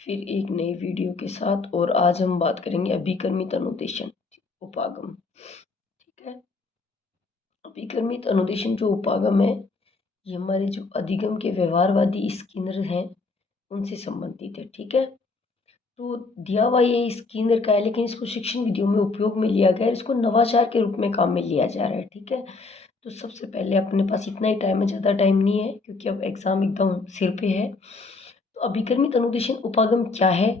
फिर एक नई वीडियो के साथ। और आज हम बात करेंगे अभिकर्मित अनुदेशन उपागम। ठीक है। अभिकर्मित अनुदेशन जो उपागम है, ये हमारे जो अधिगम के व्यवहारवादी स्किनर हैं उनसे संबंधित है। ठीक है। तो दिया हुआ ये स्किनर का है, लेकिन इसको शिक्षण विधियों में उपयोग में लिया गया है, इसको नवाचार के रूप में काम में लिया जा रहा है। ठीक है। तो सबसे पहले अपने पास इतना ही टाइम है, ज़्यादा टाइम नहीं है क्योंकि अब एग्ज़ाम एकदम सिर पे है। तो अभिकर्मित अनुदेशन उपागम क्या है?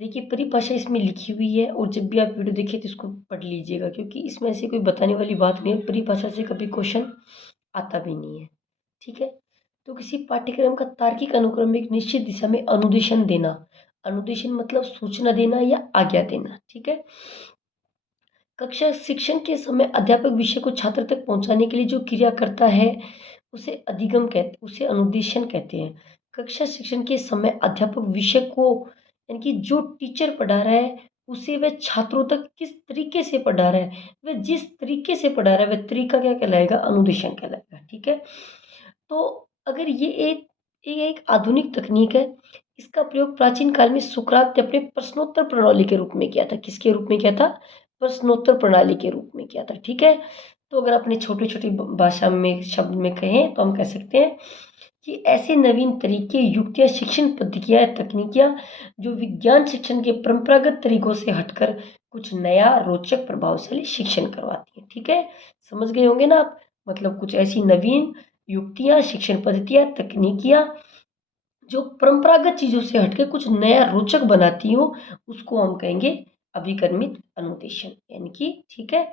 देखिए, परिभाषा इसमें लिखी हुई है और जब भी आप वीडियो देखिए तो इसको पढ़ लीजिएगा, क्योंकि इसमें ऐसी कोई बताने वाली बात नहीं है। परिभाषा से कभी क्वेश्चन आता भी नहीं है। ठीक है। तो किसी पाठ्यक्रम का तार्किक अनुक्रम में एक निश्चित दिशा में अनुदेशन देना। अनुदेशन मतलब सूचना देना या आज्ञा देना। ठीक है। कक्षा शिक्षण के समय अध्यापक विषय को छात्र तक पहुंचाने के लिए जो क्रिया करता है उसे अनुदेशन कहते हैं। कक्षा शिक्षण के समय अध्यापक विषय को, यानी कि जो टीचर पढ़ा रहा है उसे वह छात्रों तक किस तरीके से पढ़ा रहा है, वह जिस तरीके से पढ़ा रहा है वह तरीका क्या कहलाएगा? अनुदेशन कहलाएगा। ठीक है। तो अगर ये एक आधुनिक तकनीक है। इसका प्रयोग प्राचीन काल में सुकरात ने अपने प्रश्नोत्तर प्रणाली के रूप में किया था। किसके रूप में किया था? प्रश्नोत्तर प्रणाली के रूप में किया था। ठीक है। तो अगर अपने छोटी छोटी भाषा में शब्द में कहें तो हम कह सकते हैं कि ऐसे नवीन तरीके, युक्तियाँ, शिक्षण पद्धतियाँ, तकनीकियाँ जो विज्ञान शिक्षण के परंपरागत तरीकों से हटकर कुछ नया, रोचक, प्रभावशाली शिक्षण करवाती हैं। ठीक है। समझ गए होंगे ना आप? मतलब कुछ ऐसी नवीन युक्तियाँ, शिक्षण पद्धतियाँ, तकनीकियाँ जो परंपरागत चीज़ों से हटके कुछ नया रोचक बनाती हो, उसको हम कहेंगे अभिकर्मित अनुदेशन, यानी कि ठीक है।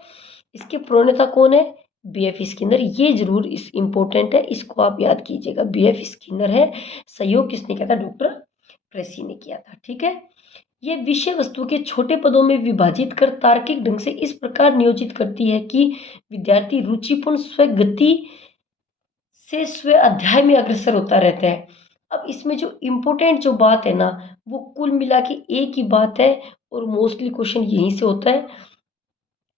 इसके प्रणेता कौन है? बी.एफ. स्किनर। ये जरूर इस इम्पोर्टेंट है, इसको आप याद कीजिएगा। बी.एफ. स्किनर है। सहयोग किसने किया था? डॉक्टर प्रेसी ने किया था। ठीक है। ये विषय वस्तु के छोटे पदों में विभाजित कर तार्किक ढंग से इस प्रकार नियोजित करती है कि विद्यार्थी रुचिपूर्ण स्वगति से स्व अध्याय में अग्रसर होता रहता है। अब इसमें जो इम्पोर्टेंट जो बात है ना, वो कुल मिला के एक ही बात है और मोस्टली क्वेश्चन यहीं से होता है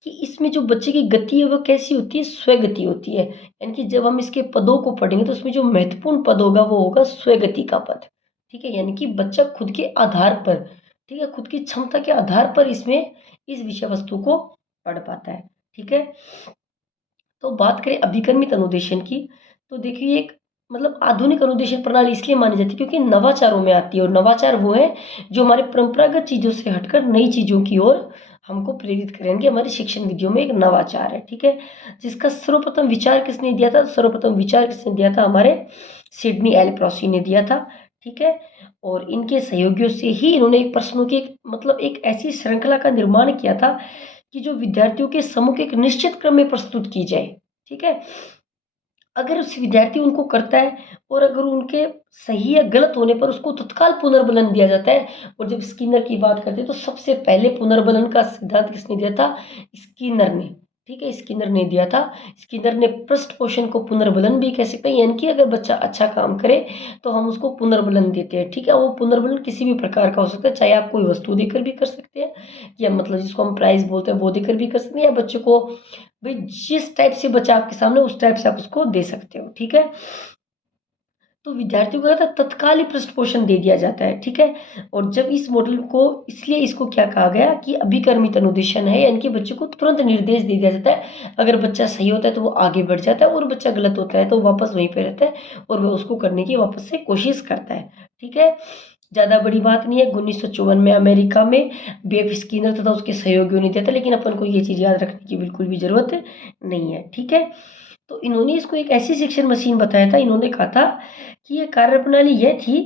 कि इसमें जो बच्चे की गति है वो कैसी होती है? स्वगति होती है। यानी कि जब हम इसके पदों को पढ़ेंगे तो उसमें जो महत्वपूर्ण पद होगा वो होगा स्वगति का पद। ठीक है। यानी कि बच्चा खुद के आधार पर, ठीक है, खुद की क्षमता के आधार पर इसमें इस विषय वस्तु को पढ़ पाता है। ठीक है। तो बात करें अभिकर्मित अनुदेशन की, तो देखिए एक मतलब आधुनिक अनुदेशन प्रणाली इसलिए मानी जाती है क्योंकि नवाचारों में आती है, और नवाचार वो है जो हमारे परंपरागत चीज़ों से हटकर नई चीज़ों की ओर हमको प्रेरित करेंगे। हमारी शिक्षण विधियों में एक नवाचार है। ठीक है। जिसका सर्वप्रथम विचार किसने दिया था? सर्वप्रथम विचार किसने दिया था? हमारे सिडनी एल प्रोसी ने दिया था। ठीक है। और इनके सहयोगियों से ही इन्होंने एक प्रश्नों की एक मतलब एक ऐसी श्रृंखला का निर्माण किया था कि जो विद्यार्थियों के सम्मुख एक निश्चित क्रम में प्रस्तुत की जाए। ठीक है। अगर उस विद्यार्थी उनको करता है और अगर उनके सही या गलत होने पर उसको तत्काल पुनर्बलन दिया जाता है। और जब स्किनर की बात करते हैं तो सबसे पहले पुनर्बलन का सिद्धांत किसने दिया था? स्किनर ने। ठीक है। स्किनर ने दिया था। स्किनर ने पृष्ठ पोषण को पुनर्बलन भी कह सकते हैं, यानी कि अगर बच्चा अच्छा काम करे तो हम उसको पुनर्बलन देते हैं। ठीक है। वो पुनर्बलन किसी भी प्रकार का हो सकता है, चाहे आप कोई वस्तु देकर भी कर सकते हैं या मतलब जिसको हम प्राइज बोलते हैं वो देकर भी कर सकते हैं, या बच्चे को भाई जिस टाइप से बच्चा आपके सामने उस टाइप से आप उसको दे सकते हो। ठीक है। तो विद्यार्थियों को क्या था? तत्काल ही पृष्ठ पोषण दे दिया जाता है। ठीक है। और जब इस मॉडल को, इसलिए इसको क्या कहा गया कि अभिकर्मित अनुदेशन है, यानी कि बच्चे को तुरंत निर्देश दे दिया जाता है। अगर बच्चा सही होता है तो वो आगे बढ़ जाता है और बच्चा गलत होता है तो वापस वहीं पे रहता है और वह उसको करने की वापस से कोशिश करता है। ठीक है। ज़्यादा बड़ी बात नहीं है। 1954 में अमेरिका में बी.एफ. स्किनर तथा उसके सहयोगियों ने दिया था, लेकिन अपन को ये चीज़ याद रखने की बिल्कुल भी ज़रूरत नहीं है। ठीक है। तो इन्होंने इसको एक ऐसी शिक्षण मशीन बताया था। इन्होंने कहा था कि ये कार्यप्रणाली यह थी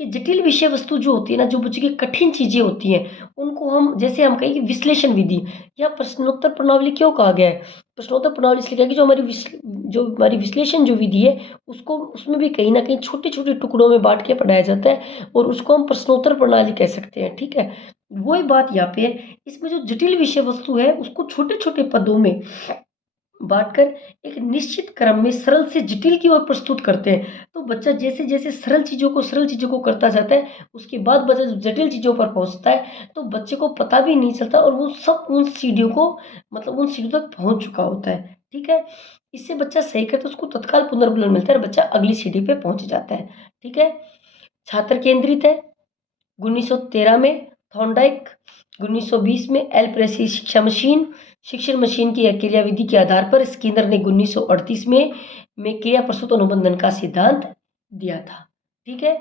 कि जटिल विषय वस्तु जो होती है ना, जो बच्चे की कठिन चीज़ें होती हैं, उनको हम जैसे हम कहें कि विश्लेषण विधि या प्रश्नोत्तर प्रणाली क्यों कहा गया है? प्रश्नोत्तर प्रणाली इसलिए कहा कि जो हमारी विश्लेषण जो विधि है उसको, उसमें भी कहीं न कहीं छोटे-छोटे टुकड़ों में बाँट के पढ़ाया जाता है और उसको हम प्रश्नोत्तर प्रणाली कह सकते हैं। ठीक है। वही बात यहाँ पे है। इसमें जो जटिल विषय वस्तु है उसको छोटे-छोटे पदों में बाँटकर एक निश्चित क्रम में सरल से जटिल की ओर प्रस्तुत करते हैं। तो बच्चा जैसे-जैसे सरल चीज़ों को करता जाता है, उसके बाद बच्चा जब जटिल चीज़ों पर पहुँचता है, तो बच्चे को पता भी नहीं चलता और वो सब उन सीढ़ियों को मतलब उन सीढ़ियों तक पहुँच चुका होता है। ठीक है। इससे बच्चा सही करता है, उसको तत्काल पुनर्बलन मिलता है और बच्चा अगली सीढ़ी पे पहुँच जाता है। ठीक है। छात्र केंद्रित है। 1913 में थॉर्नडाइक, 1920 में एल प्रेसी शिक्षण मशीन की क्रियाविधि के आधार पर स्किनर ने 1938 में क्रिया प्रसूत अनुबंधन का सिद्धांत दिया था। ठीक है,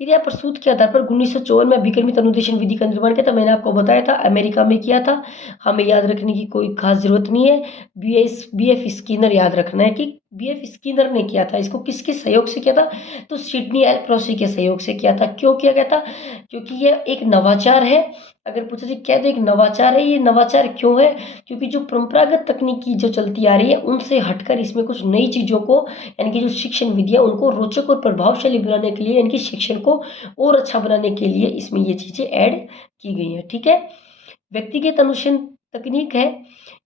क्रिया प्रसूत के आधार पर 1954 में अभिकर्मित अनुदेशन विधि का निर्माण किया था। मैंने आपको बताया था अमेरिका में किया था, हमें याद रखने की कोई खास जरूरत नहीं है। बी एफ स्किनर याद रखना है कि बी एफ स्किनर ने किया था। इसको किसके सहयोग से किया था? तो सिडनी एल प्रोसी के सहयोग से किया था। क्यों किया गया था? क्योंकि यह एक नवाचार है। अगर पूछा जाए क्या तो एक नवाचार है। ये नवाचार क्यों है? क्योंकि जो परंपरागत तकनीकी जो चलती आ रही है उनसे हटकर इसमें कुछ नई चीज़ों को, यानी कि जो शिक्षण विधियाँ उनको रोचक और प्रभावशाली बनाने के लिए, यानी कि शिक्षण को और अच्छा बनाने के लिए इसमें ये चीज़ें ऐड की गई हैं। ठीक है, व्यक्तिगत अनुदेशन तकनीक है,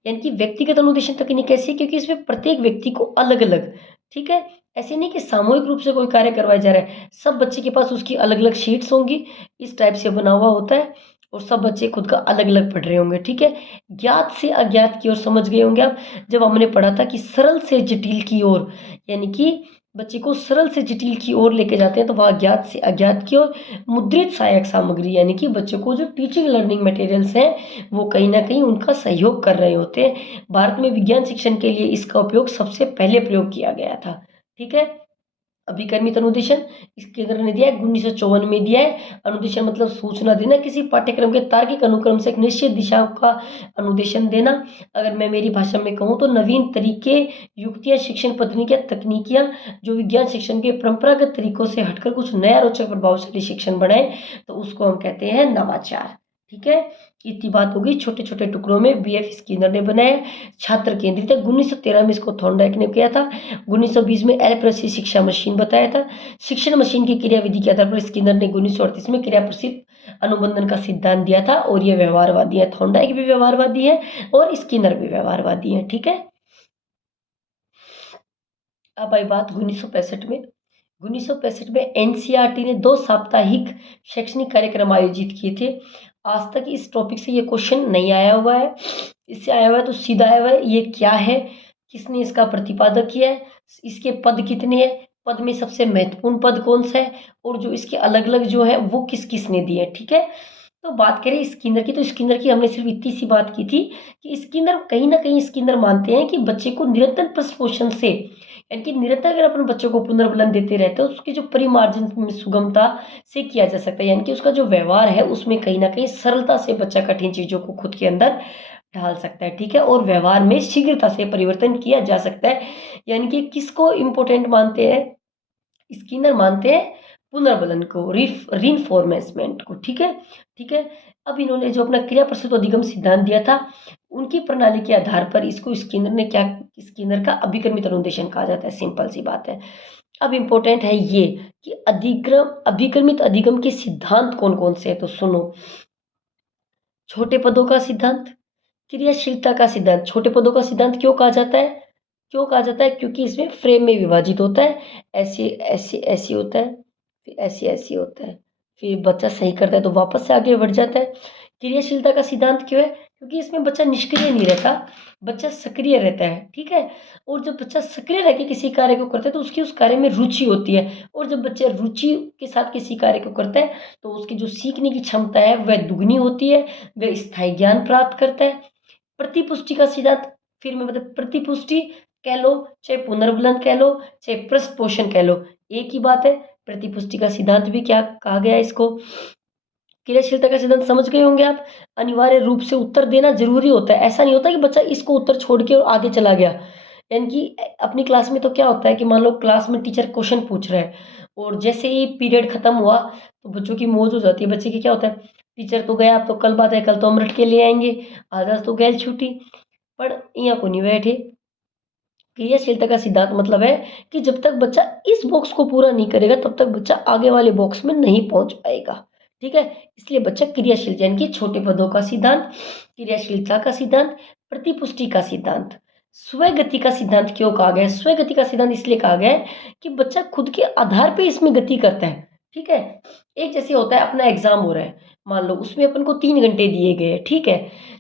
यानी कि व्यक्तिगत अनुदेशन तकनीक ऐसी है क्योंकि इसमें प्रत्येक व्यक्ति को अलग अलग, ठीक है, ऐसे नहीं कि सामूहिक रूप से कोई कार्य करवाया जा रहा है। सब बच्चे के पास उसकी अलग अलग शीट्स होंगी, इस टाइप से बना हुआ होता है और सब बच्चे खुद का अलग अलग पढ़ रहे होंगे। ठीक है, ज्ञात से अज्ञात की ओर समझ गए होंगे आप, जब हमने पढ़ा था कि सरल से जटिल की ओर, यानी कि बच्चे को सरल से जटिल की ओर लेके जाते हैं, तो वहाँ ज्ञात से अज्ञात की ओर मुद्रित सहायक सामग्री, यानी कि बच्चों को जो टीचिंग लर्निंग मटेरियल्स हैं वो कहीं ना कहीं उनका सहयोग कर रहे होते हैं। भारत में विज्ञान शिक्षण के लिए इसका उपयोग सबसे पहले प्रयोग किया गया था। ठीक है, अभिकर्मित अनुदेशन इस केंद्र ने दिया है 1954 में दिया है। अनुदेशन मतलब सूचना देना, किसी पाठ्यक्रम के तार्किक अनुक्रम से एक निश्चित दिशा का अनुदेशन देना। अगर मैं मेरी भाषा में कहूँ तो नवीन तरीके, युक्तियाँ, शिक्षण पद्धतियाँ, तकनीकियाँ जो विज्ञान शिक्षण के परंपरागत तरीकों से हटकर कुछ नया रोचक प्रभावशाली शिक्षण बनाए, तो उसको हम कहते हैं नवाचार। ठीक है, इतनी बात होगी। छोटे छोटे टुकड़ों में बी एफ स्किनर ने बनाया, छात्र केंद्रित है। 1913 में इसको थॉर्नडाइक ने किया था। 1920 में एल प्रेसी शिक्षा मशीन बताया था। शिक्षण मशीन की क्रियाविधि के आधार पर स्किनर ने 1938 में क्रिया प्रसिद्ध अनुबंधन का सिद्धांत दिया था और ये व्यवहारवादी है। थॉर्नडाइक भी व्यवहारवादी है और स्किनर भी व्यवहारवादी है। ठीक है, अब आई बात 1965 में। 1965 में एनसीईआरटी ने 2 साप्ताहिक शैक्षणिक कार्यक्रम आयोजित किए थे। आज तक इस टॉपिक से ये क्वेश्चन नहीं आया हुआ है। इससे आया हुआ है तो सीधा आया हुआ है, ये क्या है, किसने इसका प्रतिपादक किया है, इसके पद कितने हैं, पद में सबसे महत्वपूर्ण पद कौन सा है, और जो इसके अलग अलग जो है वो किस किस ने दिए हैं। ठीक है, तो बात करें स्किनर की, तो स्किनर की हमने सिर्फ इतनी सी बात की थी कि स्किनर कहीं ना कहीं स्किनर मानते हैं कि बच्चे को निरंतर पृष्ठ पोषण से, यानी कि निरंतर अगर अपने बच्चों को पुनर्बलन देते रहते हो, उसकी जो परिमार्जन में सुगमता से किया जा सकता है, यानी कि उसका जो व्यवहार है उसमें कहीं ना कहीं सरलता से बच्चा कठिन चीज़ों को खुद के अंदर ढाल सकता है। ठीक है, और व्यवहार में शीघ्रता से परिवर्तन किया जा सकता है। यानी कि किसको इम्पोर्टेंट मानते हैं? स्किनर मानते हैं पुनर्बलन को, रीइंफोर्समेंट को। ठीक है, ठीक है। अब इन्होंने जो अपना क्रिया प्रस्तुत अधिगम सिद्धांत दिया था, उनकी प्रणाली के आधार पर इसको स्किनर ने क्या, स्किनर का अभिकर्मित अनुदेशन कहा जाता है। सिंपल सी बात है। अब इम्पोर्टेंट है ये कि अभिकर्मित अधिगम के सिद्धांत कौन कौन से हैं, तो सुनो। छोटे पदों का सिद्धांत, क्रियाशीलता का सिद्धांत। छोटे पदों का सिद्धांत क्यों कहा जाता है? क्यों कहा जाता है? क्योंकि इसमें फ्रेम में विभाजित होता है। ऐसे ऐसे ऐसे होता है, फिर ऐसे ऐसे होता है, फिर बच्चा सही करता है तो वापस से आगे बढ़ जाता है। क्रियाशीलता का सिद्धांत क्यों है? क्योंकि इसमें बच्चा निष्क्रिय नहीं रहता, बच्चा सक्रिय रहता है। ठीक है, और जब बच्चा सक्रिय रह के किसी कार्य को करता है तो उसकी उस कार्य में रुचि होती है, और जब बच्चा रुचि के साथ किसी कार्य को करता है तो उसकी जो सीखने की क्षमता है वह दुगनी होती है, वह स्थायी ज्ञान प्राप्त करता है। प्रतिपुष्टि का सिद्धांत, फिर मैं मतलब प्रतिपुष्टि कह लो, चाहे पुनर्बलन कह लो, चाहे पृष्ठ पोषण कह लो, एक ही बात है। प्रतिपुष्टि का सिद्धांत भी क्या कहा गया है इसको? क्रियाशीलता का सिद्धांत समझ गए होंगे आप। अनिवार्य रूप से उत्तर देना जरूरी होता है। ऐसा नहीं होता कि बच्चा इसको उत्तर छोड़ के और आगे चला गया। यानी कि अपनी क्लास में तो क्या होता है कि मान लो क्लास में टीचर क्वेश्चन पूछ रहा है और जैसे ही पीरियड खत्म हुआ तो बच्चों की मौज हो जाती है। बच्चे की क्या होता है, टीचर तो गया, अब तो कल बात है, कल तो हम रट के ले आएंगे, आज तो गैल छुट्टी। पर यहाँ को नहीं बैठे। क्रियाशीलता का सिद्धांत मतलब है कि जब तक बच्चा इस बॉक्स को पूरा नहीं करेगा तब तक बच्चा आगे वाले बॉक्स में नहीं पहुंच पाएगा। ठीक है, इसलिए बच्चा क्रियाशील, यानी कि छोटे पदों का सिद्धांत, क्रियाशीलता का सिद्धांत, प्रतिपुष्टि का सिद्धांत। स्वगति का सिद्धांत क्यों कहा गया है? स्वगति का सिद्धांत इसलिए कहा गया है कि बच्चा खुद के आधार पे इसमें गति करता है। ठीक है, एक जैसे होता है अपना एग्जाम हो रहा है, मान लो उसमें अपन को 3 घंटे दिए गए हैं। ठीक है,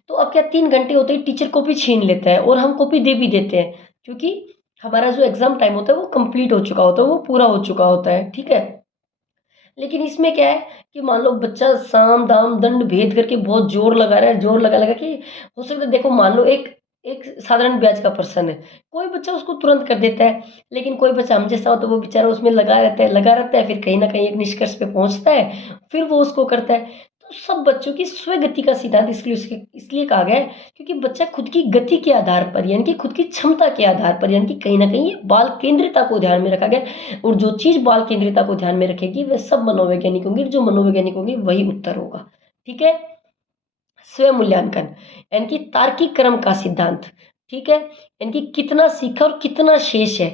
तो अब क्या 3 घंटे होते ही टीचर कॉपी छीन लेता है और हम कॉपी दे भी देते हैं, क्योंकि हमारा जो एग्जाम टाइम होता है वो कंप्लीट हो चुका होता है, वो पूरा हो चुका होता है। ठीक है, लेकिन इसमें क्या है कि मान लो बच्चा साम दाम दंड भेद करके बहुत जोर लगा रहा है, जोर लगा लगा कि हो सकता है, देखो मान लो एक एक साधारण ब्याज का पर्सन है, कोई बच्चा उसको तुरंत कर देता है, लेकिन कोई बच्चा हम जैसा हो तो वो बेचारा उसमें लगा रहता है, फिर कहीं ना कहीं एक निष्कर्ष पे पहुंचता है, फिर वो उसको करता है। तो सब बच्चों की स्वगति का सिद्धांत इसलिए कहा गया है, क्योंकि बच्चा खुद की गति के आधार पर, यानी कि खुद की क्षमता के आधार पर, यानी कि कहीं ना कहीं ये बाल केंद्रिता को ध्यान में रखा गया है। और जो चीज बाल केंद्रिता को ध्यान में रखेगी वह सब मनोवैज्ञानिक होंगे, जो मनोवैज्ञानिक होंगे वही उत्तर होगा। ठीक है। स्वयं मूल्यांकन यानी कि तार्किक क्रम का सिद्धांत। ठीक है, यानी कि कितना सीखा और कितना शेष है।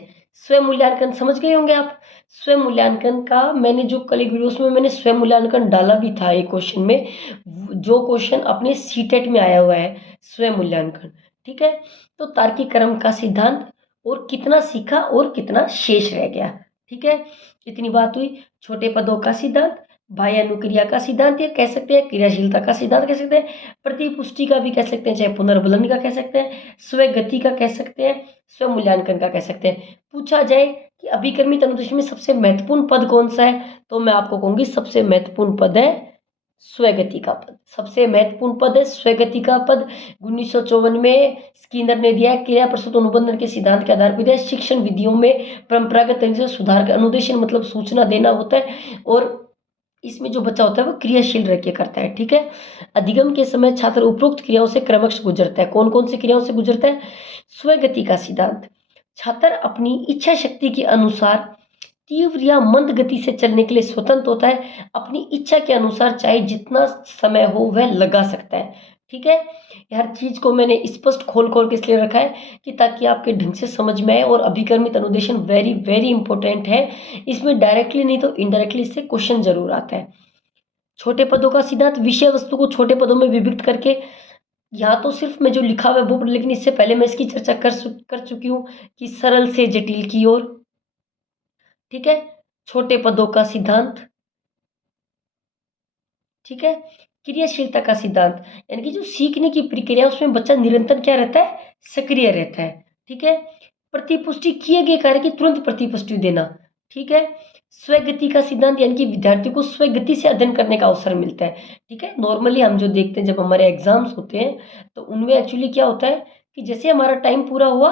स्वयं मूल्यांकन समझ गए होंगे आप। स्वयं मूल्यांकन का मैंने जो कल एक वीडियो उसमें मैंने स्वयं मूल्यांकन डाला भी था एक क्वेश्चन में, जो क्वेश्चन अपने सीटेट में आया हुआ है, स्वयं मूल्यांकन। ठीक है, तो तार्किक क्रम का सिद्धांत और कितना सीखा और कितना शेष रह गया। ठीक है, इतनी बात हुई। छोटे पदों का सिद्धांत, बाह्य अनुक्रिया का सिद्धांत ये कह सकते हैं, क्रियाशीलता का सिद्धांत कह सकते हैं, प्रतिपुष्टि का भी कह सकते हैं, चाहे पुनर्बलन का कह सकते हैं, स्वगति का कह सकते हैं, स्व मूल्यांकन का कह सकते हैं। पूछा जाए कि अभिकर्मित अनुदेश में सबसे महत्वपूर्ण पद कौन सा है, तो मैं आपको कहूंगी सबसे महत्वपूर्ण पद है स्वगति का पद। सबसे महत्वपूर्ण पद है स्वगति का पद। 1954 में स्किनर ने दिया है, क्रिया प्रस्तुत अनुबंधन के सिद्धांत के आधार पर दिया है। शिक्षण विधियों में परंपरागत तरीके से सुधार का अनुदेशन मतलब सूचना देना होता है, और इसमें जो बच्चा होता है वो क्रियाशील रह के करता है। ठीक है, अधिगम के समय छात्र उपरोक्त क्रियाओं से क्रमश गुजरता है। कौन कौन सी क्रियाओं से गुजरता है? स्वगति का सिद्धांत, छात्र अपनी इच्छा शक्ति के अनुसार तीव्र या मंद गति से चलने के लिए स्वतंत्र होता है, अपनी इच्छा के अनुसार चाहे जितना समय हो वह लगा सकता है। ठीक है, हर चीज को मैंने स्पष्ट खोल खोल के इसलिए रखा है कि ताकि आपके ढंग से समझ में आए। और अभिकर्मित अनुदेशन वेरी वेरी इंपॉर्टेंट है, इसमें डायरेक्टली नहीं तो इनडायरेक्टली इससे क्वेश्चन जरूर आता है। छोटे पदों का सिद्धांत, विषय वस्तु को छोटे पदों में विभक्त करके, यहाँ तो सिर्फ मैं जो लिखा हुआ है वो, लेकिन इससे पहले मैं इसकी चर्चा कर चुकी हूँ कि सरल से जटिल की ओर। ठीक है, छोटे पदों का सिद्धांत। ठीक है, क्रियाशीलता का सिद्धांत, यानी कि जो सीखने की प्रक्रिया उसमें बच्चा निरंतर क्या रहता है, सक्रिय रहता है। ठीक है, प्रतिपुष्टि किए गए कार्य की तुरंत प्रतिपुष्टि देना। ठीक है, स्वगति का सिद्धांत, यानी कि विद्यार्थी को स्वगति से अध्ययन करने का अवसर मिलता है। ठीक है, नॉर्मली हम जो देखते हैं जब हमारे एग्जाम्स होते हैं तो उनमें एक्चुअली क्या होता है कि जैसे हमारा टाइम पूरा हुआ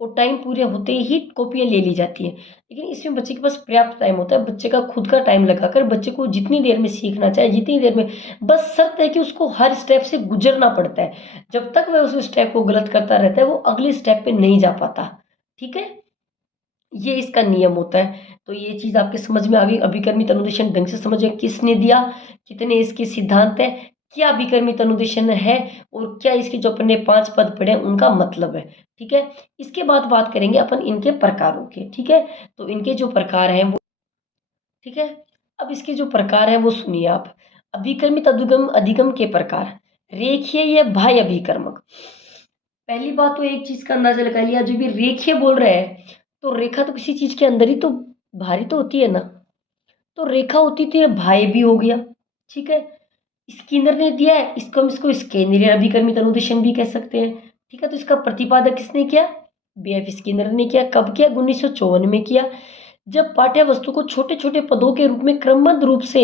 और टाइम पूरे होते ही कॉपियाँ ले ली जाती हैं, लेकिन इसमें बच्चे के पास पर्याप्त टाइम होता है। बच्चे का खुद का टाइम लगाकर बच्चे को जितनी देर में सीखना चाहे जितनी देर में, बस शर्त है कि उसको हर स्टेप से गुजरना पड़ता है। जब तक वह उस स्टेप को गलत करता रहता है वो अगले स्टेप पे नहीं जा पाता। ठीक है, ये इसका नियम होता है। तो ये चीज़ आपके समझ में आ गई। अभिकर्मित अनुदेशन ढंग से समझे, किसने दिया, कितने इसके सिद्धांत है, क्या अभिकर्मित अनुदेशन है, और क्या इसके जो अपने 5 पद पढ़े उनका मतलब है। ठीक है, इसके बाद बात करेंगे अपन इनके प्रकारों के। ठीक है, तो इनके जो प्रकार हैं वो, ठीक है, अब इसके जो प्रकार हैं वो सुनिए आप। अभिकर्मित अधिगम अधिगम के प्रकार, रेखीय या बाह्य अभिकर्मक। पहली बात तो एक चीज का अंदाजा लगा लिया, जो भी रेखीय बोल रहे हैं तो रेखा तो किसी चीज के अंदर ही तो बाहरी तो होती है ना, तो रेखा होती तो ये बाह्य भी हो गया। ठीक है, स्किनर ने दिया है, इसको हम इसको स्केनर अभिकर्मित अनुदेशन भी कह सकते हैं। ठीक है, तो इसका प्रतिपादक किसने किया? बीएफ स्किनर ने किया। कब किया? 1954 में किया, जब पाठ्य वस्तु को छोटे छोटे पदों के रूप में क्रमबद्ध रूप से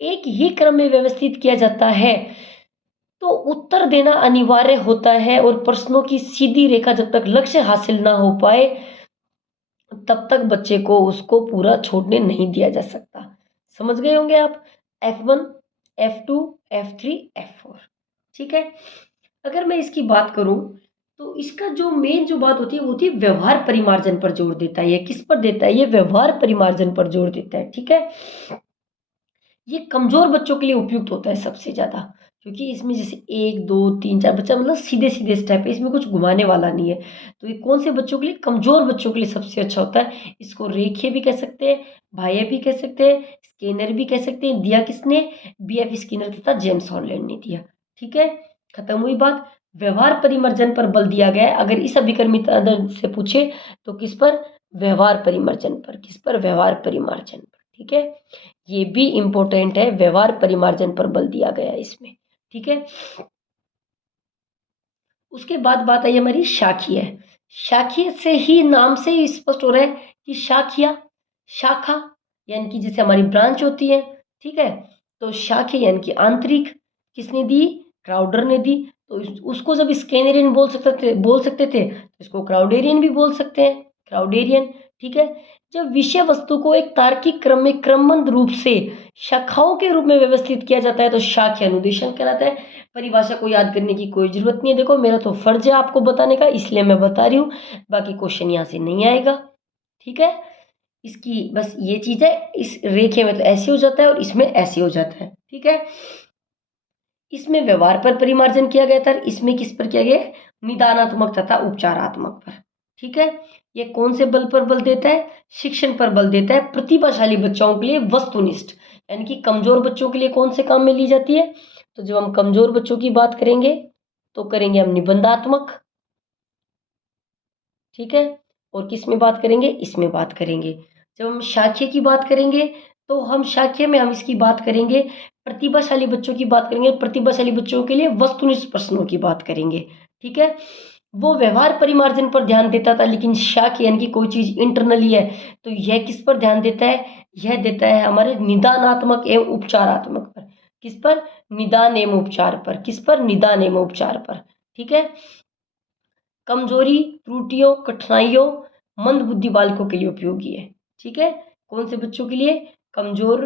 एक ही क्रम में व्यवस्थित किया जाता है तो उत्तर देना अनिवार्य होता है, और प्रश्नों की सीधी रेखा जब तक लक्ष्य हासिल ना हो पाए तब तक बच्चे को उसको पूरा छोड़ने नहीं दिया जा सकता। समझ गए होंगे आप। F1, F2, F3, F4। ठीक है, अगर मैं इसकी बात करूं तो इसका जो मेन जो बात होती है वो होती है व्यवहार परिमार्जन पर जोर देता है। ये किस पर देता है? ये व्यवहार परिमार्जन पर जोर देता है। ठीक है, ये कमजोर बच्चों के लिए उपयुक्त होता है सबसे ज्यादा, क्योंकि इसमें जैसे 1 2 3 4 बच्चा मतलब सीधे सीधे स्टेप है, इसमें कुछ घुमाने वाला नहीं है। तो ये कौन से बच्चों के लिए? कमजोर बच्चों के लिए सबसे अच्छा होता है। इसको रेखीय भी कह सकते हैं, बाह्य भी कह सकते हैं, स्केनर भी कह सकते हैं। दिया किसने? बीएफ स्किनर तथा जेम्स हॉलैंड ने दिया। ठीक है, खत्म हुई बात। व्यवहार परिमार्जन पर बल दिया गया है। अगर इस अभिकर्मित से पूछे तो किस पर? व्यवहार परिमार्जन पर। किस पर? व्यवहार परिमार्जन पर। ठीक है, ये भी इंपॉर्टेंट है, व्यवहार परिमार्जन पर बल दिया गया है इसमें। ठीक है, उसके बाद बात आई हमारी शाखीय। शाखीय से ही नाम से ही स्पष्ट हो रहा है कि शाखिया, शाखा यानी कि जैसे हमारी ब्रांच होती है, ठीक है, तो शाखे यानी कि आंतरिक किसने दी, क्राउडर ने दी। तो उसको जब स्केनरियन बोल सकते थे तो इसको क्राउडेरियन भी बोल सकते हैं, क्राउडेरियन, ठीक है। जब विषय वस्तु को एक तार्किक क्रम में क्रमबद्ध रूप से शाखाओं के रूप में व्यवस्थित किया जाता है तो शाख्य अनुदेशन कहलाता है। परिभाषा को याद करने की कोई जरूरत नहीं है, देखो मेरा तो फर्ज है आपको बताने का, इसलिए मैं बता रही हूँ, बाकी क्वेश्चन यहाँ से नहीं आएगा, ठीक है। इसकी बस ये चीज है, इस रेखे में तो ऐसे हो जाता है और इसमें ऐसे हो जाता है, ठीक है। इसमें व्यवहार पर परिमार्जन किया गया था, इसमें किस पर किया गया, निदानात्मक तथा उपचारात्मक पर, ठीक है। ये कौन से बल पर बल देता है, शिक्षण पर बल देता है, प्रतिभाशाली बच्चों के लिए वस्तुनिष्ठ, यानी कि कमजोर बच्चों के लिए कौन से काम में ली जाती है, तो जब हम कमजोर बच्चों की बात करेंगे तो करेंगे हम निबंधात्मक, ठीक है। और किस में बात करेंगे, इसमें बात करेंगे। जब हम शाख्य की बात करेंगे तो हम शाख्य में हम इसकी बात करेंगे, प्रतिभाशाली बच्चों की बात करेंगे, प्रतिभाशाली बच्चों के लिए वस्तुनिष्ठ प्रश्नों की बात करेंगे, ठीक है। वो व्यवहार परिमार्जन पर ध्यान देता था, लेकिन शाख्य यानी कि कोई चीज इंटरनली है तो यह किस पर ध्यान देता है, यह देता है हमारे निदानात्मक एवं उपचारात्मक पर। किस पर, निदान एवं उपचार पर, किस पर, निदान एवं उपचार पर, ठीक है। कमजोरी, त्रुटियों, कठिनाइयों, मंद बुद्धि बालकों के लिए उपयोगी है, ठीक है। कौन से बच्चों के लिए, कमजोर,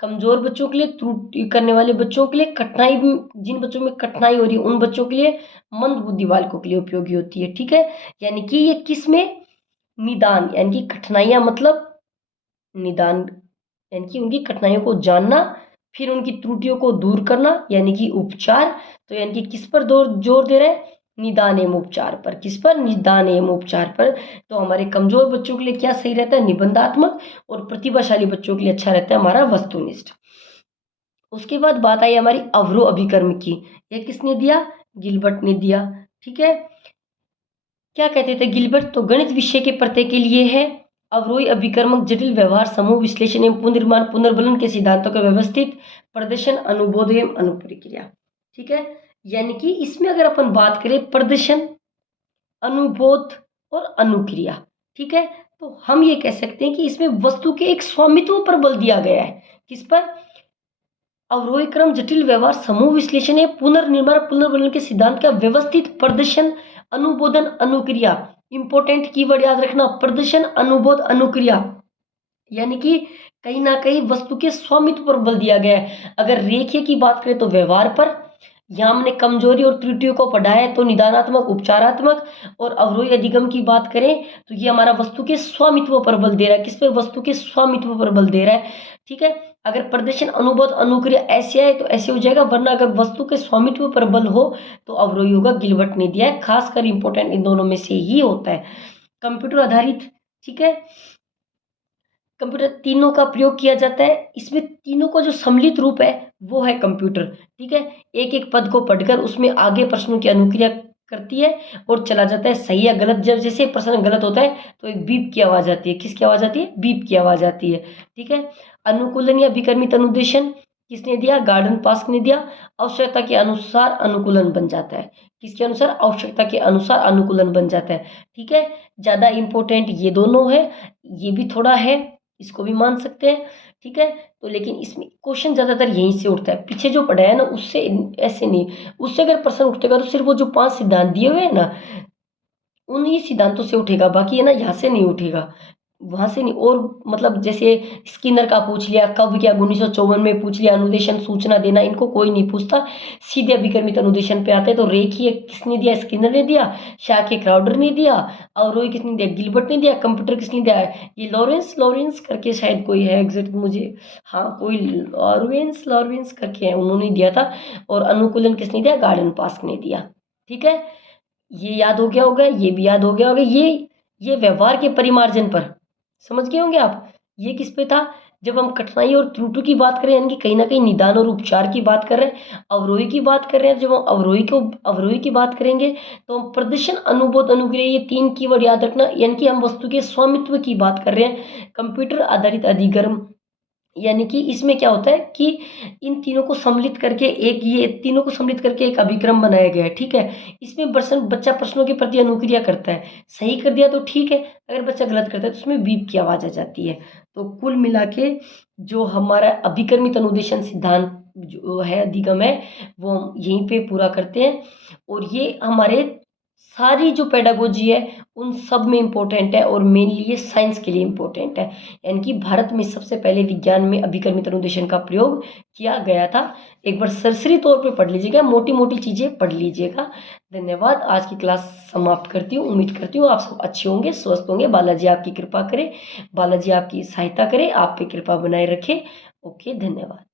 कमजोर बच्चों के लिए, त्रुटि करने वाले बच्चों के लिए, कठिनाई, जिन बच्चों में कठिनाई हो रही है उन बच्चों के लिए, मंद बुद्धि बालकों के लिए उपयोगी होती है, ठीक है। यानी कि ये किस में, निदान, यानी कि कठिनाइयां मतलब निदान, यानी कि उनकी कठिनाइयों को जानना, फिर उनकी त्रुटियों को दूर करना यानी कि उपचार। तो यानी कि किस पर जोर दे रहे हैं, निदान एवं उपचार पर, किस पर, निदान एवं उपचार पर। तो हमारे कमजोर बच्चों के लिए क्या सही रहता है, निबंधात्मक, और प्रतिभाशाली बच्चों के लिए अच्छा रहता है हमारा वस्तुनिष्ठ। उसके बाद बात आई हमारी अवरोह अभिकर्म की, यह किसने दिया, गिलबर्ट ने दिया, ठीक है। क्या कहते थे गिलबर्ट, तो गणित विषय के प्रत्यय के लिए है अवरोही अभिकर्मक जटिल व्यवहार समूह विश्लेषण एवं पुनर्निर्माण पुनर्बलन के सिद्धांतों का व्यवस्थित प्रदर्शन अनुबोध एवं अनुप्रक्रिया, ठीक है। यानी कि इसमें अगर अपन बात करें प्रदर्शन, अनुबोध और अनुक्रिया, ठीक है, तो हम ये कह सकते हैं कि इसमें वस्तु के एक स्वामित्व पर बल दिया गया है, किस पर, अवरोही क्रम जटिल व्यवहार समूह विश्लेषण या पुनर्निर्माण पुनर्बलन के सिद्धांत का व्यवस्थित प्रदर्शन, अनुबोधन, अनुक्रिया। इंपॉर्टेंट कीवर्ड याद रखना, प्रदर्शन, अनुबोध, अनुक्रिया, यानी कि कहीं ना कहीं वस्तु के स्वामित्व पर बल दिया गया है। अगर रेखीय की बात करें तो व्यवहार पर, यहाँ हमने कमजोरी और त्रुटियों को पढ़ा है तो निदानात्मक, उपचारात्मक, और अवरोही अधिगम की बात करें तो ये हमारा वस्तु के स्वामित्व पर बल दे रहा है, किस पे, वस्तु के स्वामित्व पर बल दे रहा है, ठीक है। अगर प्रदर्शन, अनुबोध, अनुक्रिया ऐसे आए तो ऐसे हो जाएगा, वरना अगर वस्तु के स्वामित्व पर बल हो तो अवरोही होगा, गिलबर्ट ने दिया है, खासकर इंपॉर्टेंट इन दोनों में से ही होता है। कंप्यूटर आधारित, ठीक है, कंप्यूटर तीनों का प्रयोग किया जाता है, इसमें तीनों का जो सम्मिलित रूप है वो है कंप्यूटर, ठीक है। एक एक पद को पढ़कर उसमें आगे प्रश्नों की अनुक्रिया करती है और चला जाता है सही या गलत। जब जैसे प्रश्न गलत होता है तो एक बीप की आवाज आती है, किसकी आवाज आती है, बीप की आवाज आती है, ठीक है। अनुकूलन या विकर्मित अनुदेशन किसने दिया, गार्डन पास्क ने दिया। आवश्यकता के अनुसार अनुकूलन बन जाता है, किसके अनुसार, आवश्यकता के अनुसार अनुकूलन बन जाता है, ठीक है। ज्यादा इंपॉर्टेंट ये दोनों है, ये भी थोड़ा है, इसको भी मान सकते हैं, ठीक है। तो लेकिन इसमें क्वेश्चन ज्यादातर यहीं से उठता है, पीछे जो पढ़ा है ना उससे ऐसे नहीं, उससे अगर प्रश्न उठेगा तो सिर्फ वो जो 5 सिद्धांत दिए हुए हैं ना उन्हीं सिद्धांतों से उठेगा, बाकी है ना यहाँ से नहीं उठेगा, वहां से नहीं। और मतलब जैसे स्किनर का पूछ लिया, कब क्या 1954 में पूछ लिया, अनुदेशन सूचना देना, इनको कोई नहीं पूछता, सीधे अभिकर्मित अनुदेशन पे आते हैं। तो रेखीय किसने दिया, स्किनर ने दिया, शाखे क्राउडर ने दिया, अवरोही किसने दिया, गिलबर्ट ने दिया, कंप्यूटर किसने दिया, ये लॉरेंस लॉरेंस करके शायद कोई है एग्जैक्ट मुझे, हाँ कोई लॉरेंस लॉरेंस करके है, उन्होंने दिया था। और अनुकूलन किसने दिया, गार्डन पास्क ने दिया, ठीक है। ये याद हो गया होगा, ये भी याद हो गया होगा। ये व्यवहार के परिमार्जन पर समझ गए होंगे आप, ये किस पे था, जब हम कठिनाई और त्रुटि की बात करें यानी कि कहीं ना कहीं निदान और उपचार की बात कर रहे हैं, अवरोही की बात कर रहे हैं, जब हम अवरोही की बात करेंगे तो हम प्रदर्शन, अनुबोध, अनुग्रह, ये 3 कीवर्ड याद रखना, यानी कि हम वस्तु के स्वामित्व की बात कर रहे हैं। कंप्यूटर आधारित अधिगम यानी कि इसमें क्या होता है कि इन तीनों को सम्मिलित करके एक ये तीनों को सम्मिलित करके एक अभिक्रम बनाया गया है, ठीक है। इसमें बच्चा प्रश्नों के प्रति अनुक्रिया करता है, सही कर दिया तो ठीक है, अगर बच्चा गलत करता है तो उसमें बीप की आवाज़ आ जाती है। तो कुल मिला के जो हमारा अभिकर्मित अनुदेशन सिद्धांत जो है, अधिगम है, वो हम यहीं पे पूरा करते हैं। और ये हमारे सारी जो पेडागोजी है उन सब में इम्पोर्टेंट है, और मेनली ये साइंस के लिए इम्पोर्टेंट है। यानी कि भारत में सबसे पहले विज्ञान में अभिकर्मित अनुदेशन का प्रयोग किया गया था। एक बार सरसरी तौर पे पढ़ लीजिएगा, मोटी मोटी चीज़ें पढ़ लीजिएगा। धन्यवाद। आज की क्लास समाप्त करती हूँ। उम्मीद करती हूँ आप सब अच्छे होंगे, स्वस्थ होंगे। बालाजी आपकी कृपा करे, बालाजी आपकी सहायता करे, आप पे कृपा बनाए रखे। ओके, धन्यवाद।